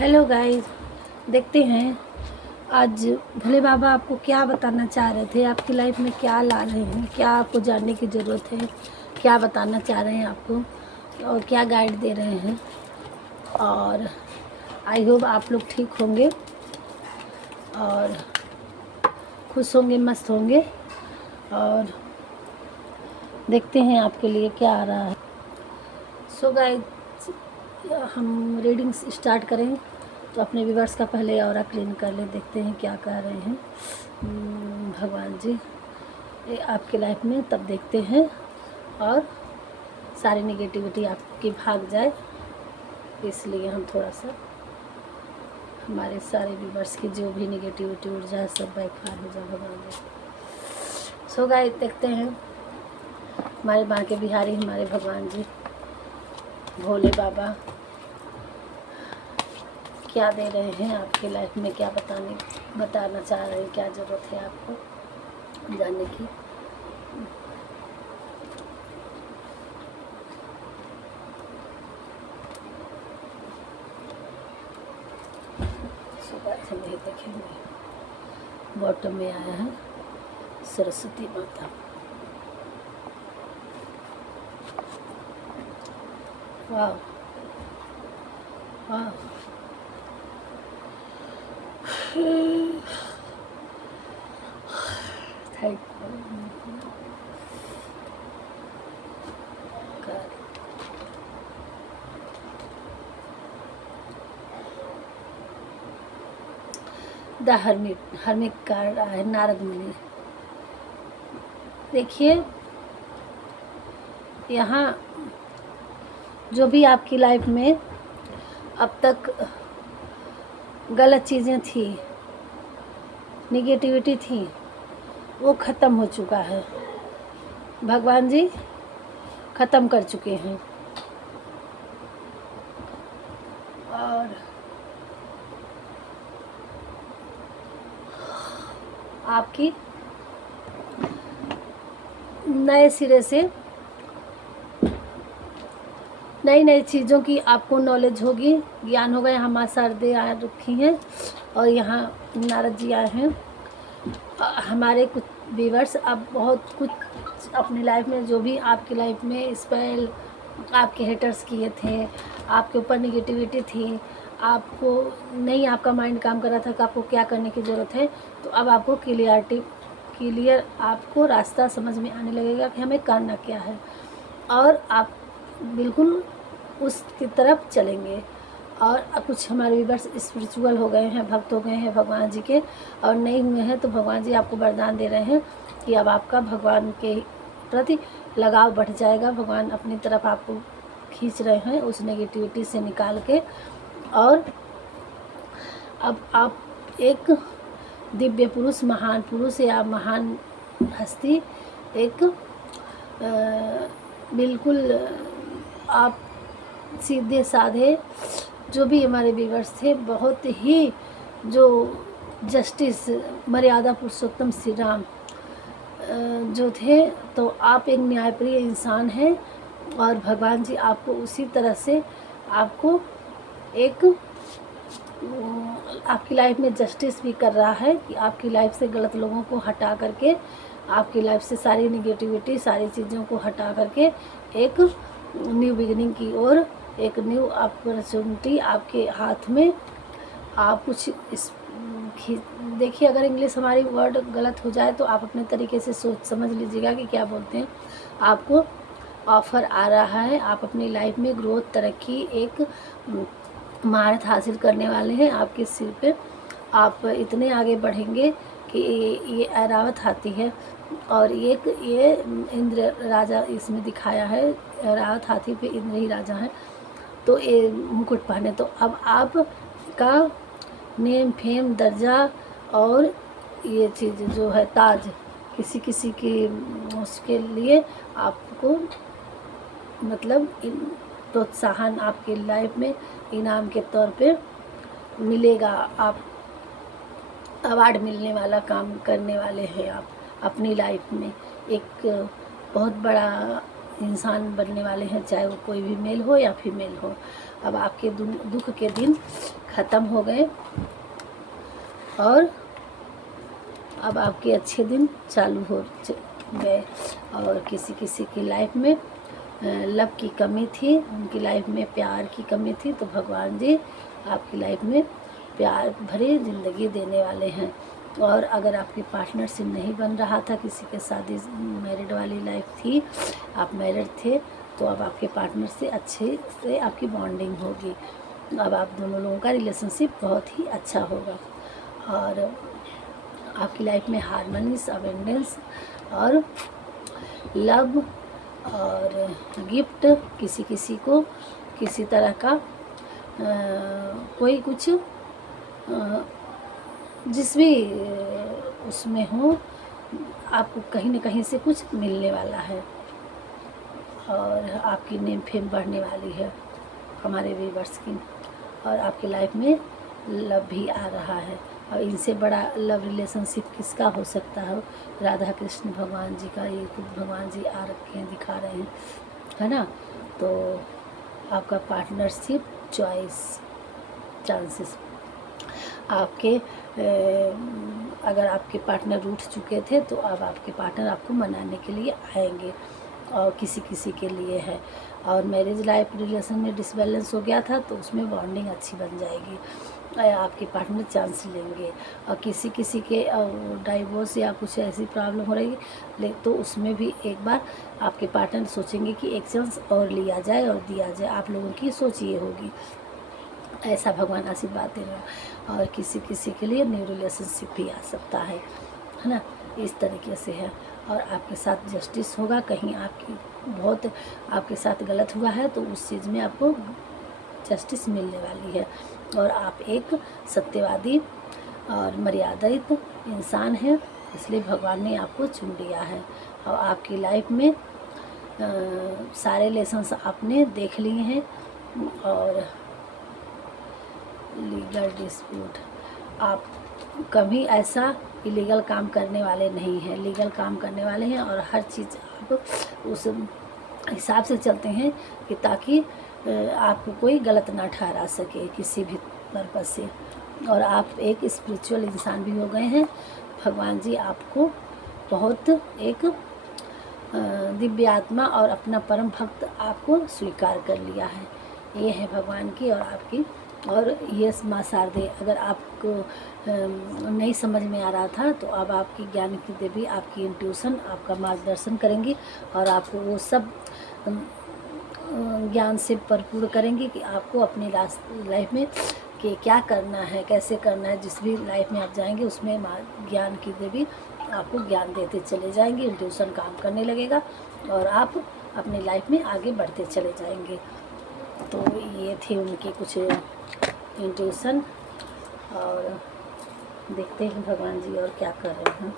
Hello guys, देखते हैं आज भोले बाबा आपको क्या बताना चाह रहे थे। आपकी लाइफ में क्या ला रहे हैं, क्या आपको जानने की ज़रूरत है, क्या बताना चाह रहे हैं आपको और क्या गाइड दे रहे हैं। और आई होप आप लोग ठीक होंगे और खुश होंगे, मस्त होंगे। और देखते हैं आपके लिए क्या आ रहा है। सो गाइस, हम रीडिंग्स स्टार्ट करें तो अपने व्यूवर्स का पहले ऑरा क्लीन कर लें। देखते हैं क्या कह रहे हैं भगवान जी ये आपकी लाइफ में, तब देखते हैं और सारी नेगेटिविटी आपकी भाग जाए। इसलिए हम थोड़ा सा हमारे सारे व्यूवर्स की जो भी नेगेटिविटी उड़ जाए सब बैकफायर हो जाए भगवान जी। सो गाइस, देखते हैं हमारे बांके बिहारी, हमारे भगवान जी भोले बाबा क्या दे रहे हैं आपकी लाइफ में, क्या बताना चाह रहे हैं, क्या ज़रूरत है आपको जानने की। सुबह से नहीं देखेंगे। बॉटम में आया है सरस्वती माता। वाह वाह, थैंक द हर्मिट कार्ड है, नारद मुनि। देखिए, यहाँ जो भी आपकी लाइफ में अब तक गलत चीज़ें थी, निगेटिविटी थी, वो ख़त्म हो चुका है। भगवान जी ख़त्म कर चुके हैं और आपकी नए सिरे से नई नई चीज़ों की आपको नॉलेज होगी, ज्ञान होगा। यहाँ माँ शारदे आ रखी हैं और यहाँ नारद जी आए हैं। हमारे कुछ व्यूवर्स अब बहुत कुछ अपनी लाइफ में, जो भी आपकी लाइफ में स्पेल आपके हेटर्स किए थे, आपके ऊपर निगेटिविटी थी, आपको नहीं, आपका माइंड काम कर रहा था कि आपको क्या करने की ज़रूरत है, तो अब आपको क्लियर आपको रास्ता समझ में आने लगेगा कि हमें करना क्या है और आप बिल्कुल उसकी तरफ चलेंगे। और कुछ हमारे व्यूवर्स स्पिरिचुअल हो गए हैं, भक्त हो गए हैं भगवान जी के, और नहीं हुए हैं तो भगवान जी आपको वरदान दे रहे हैं कि अब आपका भगवान के प्रति लगाव बढ़ जाएगा। भगवान अपनी तरफ आपको खींच रहे हैं उस नेगेटिविटी से निकाल के, और अब आप एक दिव्य पुरुष, महान पुरुष या महान हस्ती, एक बिल्कुल आप सीधे साधे, जो भी हमारे व्यूवर्स थे, बहुत ही जो जस्टिस, मर्यादा पुरुषोत्तम श्री राम जो थे, तो आप एक न्यायप्रिय इंसान हैं और भगवान जी आपको उसी तरह से आपको एक आपकी लाइफ में जस्टिस भी कर रहा है कि आपकी लाइफ से गलत लोगों को हटा करके, आपकी लाइफ से सारी निगेटिविटी, सारी चीज़ों को हटा करके एक न्यू बिगिनिंग की ओर, एक न्यू अपॉर्चुनिटी आपके हाथ में। आप कुछ देखिए, अगर इंग्लिश हमारी वर्ड गलत हो जाए तो आप अपने तरीके से सोच समझ लीजिएगा कि क्या बोलते हैं। आपको ऑफ़र आ रहा है, आप अपनी लाइफ में ग्रोथ, तरक्की, एक महारत हासिल करने वाले हैं। आपके सिर पे आप इतने आगे बढ़ेंगे कि ये ऐरावत हाथी है और ये इंद्र राजा इसमें दिखाया है। ऐरावत हाथी पे इंद्र ही राजा हैं, तो ये मुकुट पहने, तो अब आपका नेम, फेम, दर्जा और ये चीज़ जो है ताज, किसी किसी की उसके लिए आपको मतलब प्रोत्साहन आपके लाइफ में इनाम के तौर पे मिलेगा। आप अवार्ड मिलने वाला काम करने वाले हैं। आप अपनी लाइफ में एक बहुत बड़ा इंसान बनने वाले हैं, चाहे वो कोई भी मेल हो या फीमेल हो। अब आपके दुख के दिन ख़त्म हो गए और अब आपके अच्छे दिन चालू हो गए। और किसी किसी की लाइफ में लव की कमी थी, उनकी लाइफ में प्यार की कमी थी, तो भगवान जी आपकी लाइफ में प्यार भरी ज़िंदगी देने वाले हैं। और अगर आपके पार्टनर से नहीं बन रहा था, किसी के शादी मैरिड वाली लाइफ थी, आप मैरिड थे, तो अब आपके पार्टनर से अच्छे से आपकी बॉन्डिंग होगी। अब आप दोनों लोगों का रिलेशनशिप बहुत ही अच्छा होगा और आपकी लाइफ में हार्मनीस, अबेंडेंस और लव और गिफ्ट, किसी किसी को किसी तरह का कोई कुछ जिस भी उसमें हो, आपको कहीं न कहीं से कुछ मिलने वाला है और आपकी नेम फेम बढ़ने वाली है हमारे व्यूअर्स की। और आपकी लाइफ में लव भी आ रहा है। और इनसे बड़ा लव रिलेशनशिप किसका हो सकता है? राधा कृष्ण भगवान जी का, ये खुद भगवान जी आ रखे हैं, दिखा रहे हैं, है ना। तो आपका पार्टनरशिप चॉइस चांसेस आपके अगर आपके पार्टनर रूठ चुके थे तो अब आपके पार्टनर आपको मनाने के लिए आएंगे और किसी किसी के लिए है। और मैरिज लाइफ रिलेशन में डिसबैलेंस हो गया था तो उसमें बॉन्डिंग अच्छी बन जाएगी, आपके पार्टनर चांस लेंगे। और किसी किसी के डाइवोर्स या कुछ ऐसी प्रॉब्लम हो रही तो उसमें भी एक बार आपके पार्टनर सोचेंगे कि एक चांस और लिया जाए और दिया जाए। आप लोगों की सोच ये होगी, ऐसा भगवान आशीर्वाद दे रहा है। और किसी किसी के लिए न्यू रिलेशनशिप भी आ सकता है ना, इस तरीके से है। और आपके साथ जस्टिस होगा, कहीं आपकी बहुत आपके साथ गलत हुआ है तो उस चीज़ में आपको जस्टिस मिलने वाली है। और आप एक सत्यवादी और मर्यादित इंसान हैं, इसलिए भगवान ने आपको चुन लिया है। और आपकी लाइफ में सारे लेसन्स आपने देख लिए हैं। और लीगल डिस्प्यूट, आप कभी ऐसा इलीगल काम करने वाले नहीं हैं, लीगल काम करने वाले हैं। और हर चीज़ आप उस हिसाब से चलते हैं कि ताकि आपको कोई गलत ना ठहरा सके किसी भी पर्पज़ से। और आप एक स्पिरिचुअल इंसान भी हो गए हैं। भगवान जी आपको बहुत एक दिव्य आत्मा और अपना परम भक्त आपको स्वीकार कर लिया है। ये है भगवान की और आपकी। और ये माँ शारदे, अगर आपको नहीं समझ में आ रहा था तो अब आपकी ज्ञान की देवी, आपकी इंट्यूशन आपका मार्गदर्शन करेंगी और आपको वो सब ज्ञान से भरपूर करेंगी कि आपको अपनी लाइफ में कि क्या करना है, कैसे करना है। जिस भी लाइफ में आप जाएंगे उसमें ज्ञान की देवी आपको ज्ञान देते चले जाएंगे, इंट्यूशन काम करने लगेगा और आप अपनी लाइफ में आगे बढ़ते चले जाएंगे। तो ये थे उनके कुछ इंट्यूशन। और देखते हैं भगवान जी और क्या कर रहे हैं।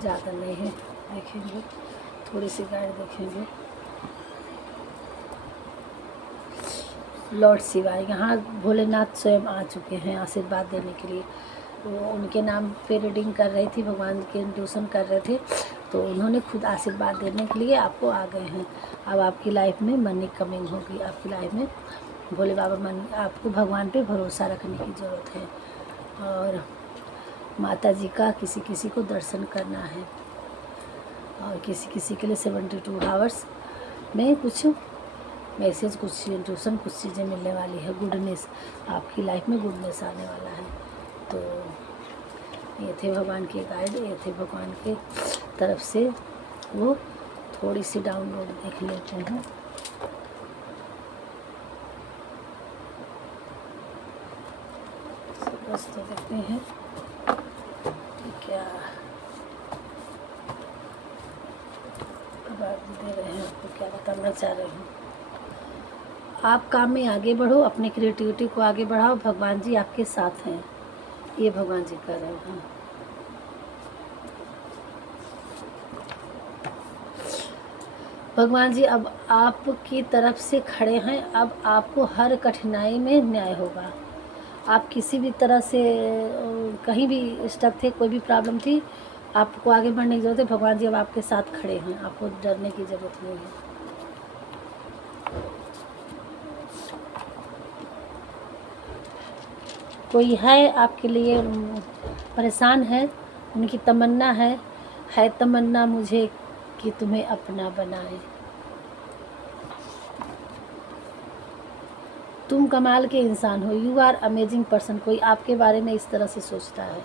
ज़्यादा नहीं है, देखेंगे थोड़ी सी गाइड देखेंगे। लॉर्ड शिवा, यहाँ भोलेनाथ स्वयं आ चुके हैं आशीर्वाद देने के लिए। वो उनके नाम पे रीडिंग कर रही थी, भगवान के इंट्यूशन कर रहे थे, तो उन्होंने खुद आशीर्वाद देने के लिए आपको आ गए हैं। अब आपकी लाइफ में मनी कमिंग होगी, आपकी लाइफ में भोले बाबा मनी, आपको भगवान पे भरोसा रखने की ज़रूरत है। और माता जी का किसी किसी को दर्शन करना है। और किसी किसी के लिए 72 आवर्स में कुछ मैसेज, कुछ इंट्यूशन, कुछ चीज़ें मिलने वाली है। गुडनेस, आपकी लाइफ में गुडनेस आने वाला है। तो ये थे भगवान के गाइड, ये थे भगवान के तरफ से। वो थोड़ी सी डाउनलोड देख लेते हैं। बस तो देखते हैं क्या बात दे रहे हैं, आपको क्या बताना चाह रहे हैं। आप काम में आगे बढ़ो, अपनी क्रिएटिविटी को आगे बढ़ाओ, भगवान जी आपके साथ हैं। ये भगवान जी कर रहे हैं। भगवान जी अब आपकी तरफ से खड़े हैं, अब आपको हर कठिनाई में न्याय होगा। आप किसी भी तरह से कहीं भी स्टक थे, कोई भी प्रॉब्लम थी, आपको आगे बढ़ने की ज़रूरत है। भगवान जी अब आपके साथ खड़े हैं, आपको डरने की ज़रूरत नहीं है। कोई है आपके लिए परेशान है, उनकी तमन्ना है तमन्ना मुझे कि तुम्हें अपना बनाए। तुम कमाल के इंसान हो, यू आर अमेजिंग पर्सन। कोई आपके बारे में इस तरह से सोचता है।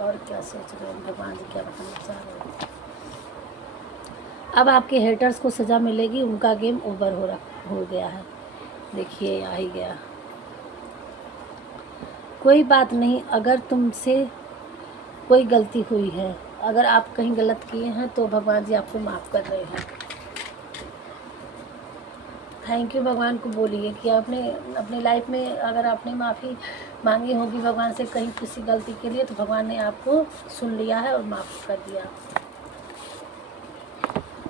और क्या सोच रहे हैं भगवान जी, क्या बताना चाह रहे हैं? अब आपके हेटर्स को सज़ा मिलेगी, उनका गेम ओवर हो गया है। देखिए आ ही गया। कोई बात नहीं, अगर तुमसे कोई गलती हुई है, अगर आप कहीं गलत किए हैं तो भगवान जी आपको माफ़ कर रहे हैं। थैंक यू भगवान को बोलिए कि आपने अपनी लाइफ में अगर आपने माफ़ी मांगी होगी भगवान से कहीं किसी गलती के लिए, तो भगवान ने आपको सुन लिया है और माफ़ कर दिया।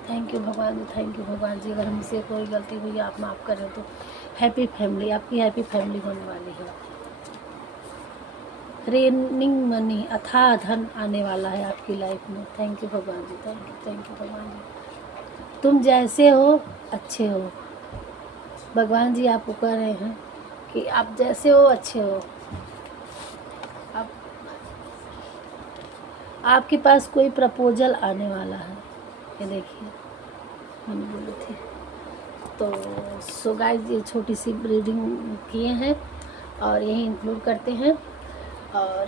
थैंक यू भगवान जी, थैंक यू भगवान जी। अगर हमसे कोई गलती हुई है आप माफ़ करें तो हैप्पी फैमिली, आपकी हैप्पी फैमिली होने वाली है। रेनिंग मनी, अथाह धन आने वाला है आपकी लाइफ में। थैंक यू भगवान जी, थैंक यू भगवान जी। तुम जैसे हो अच्छे हो। भगवान जी आपको कह रहे हैं कि आप जैसे हो अच्छे हो। आप आपके पास कोई प्रपोजल आने वाला है, ये देखिए मैंने बोली थी। तो सो गाइस ये छोटी सी रीडिंग किए हैं और यही इंक्लूड करते हैं। और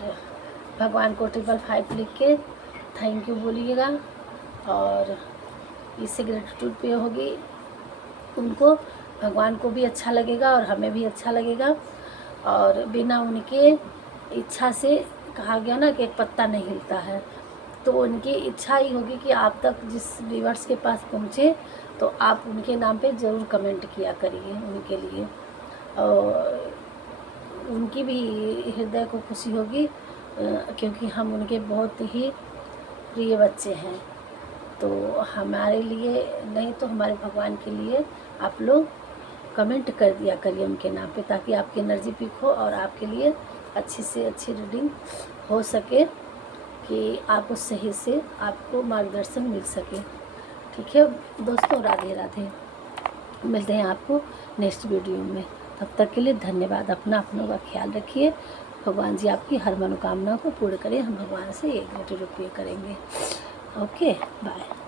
भगवान को 555 लिख के थैंक यू बोलिएगा, और इससे ग्रेटिट्यूड पे होगी उनको, भगवान को भी अच्छा लगेगा और हमें भी अच्छा लगेगा। और बिना उनके इच्छा से, कहा गया ना कि एक पत्ता नहीं हिलता है, तो उनकी इच्छा ही होगी कि आप तक जिस व्यूअर्स के पास पहुँचे तो आप उनके नाम पे ज़रूर कमेंट किया करिए उनके लिए, और उनकी भी हृदय को खुशी होगी क्योंकि हम उनके बहुत ही प्रिय बच्चे हैं। तो हमारे लिए नहीं तो हमारे भगवान के लिए आप लोग कमेंट कर दिया करिए उनके नाम पे, ताकि आपकी एनर्जी पिक हो और आपके लिए अच्छी से अच्छी रीडिंग हो सके, कि आपको सही से आपको मार्गदर्शन मिल सके। ठीक है दोस्तों, राधे राधे। मिलते हैं आपको नेक्स्ट वीडियो में, तब तक के लिए धन्यवाद। अपनों का ख्याल रखिए। भगवान जी आपकी हर मनोकामना को पूर्ण करें। हम भगवान से एक ग्रेटिट्यूड पे करेंगे। Okay bye.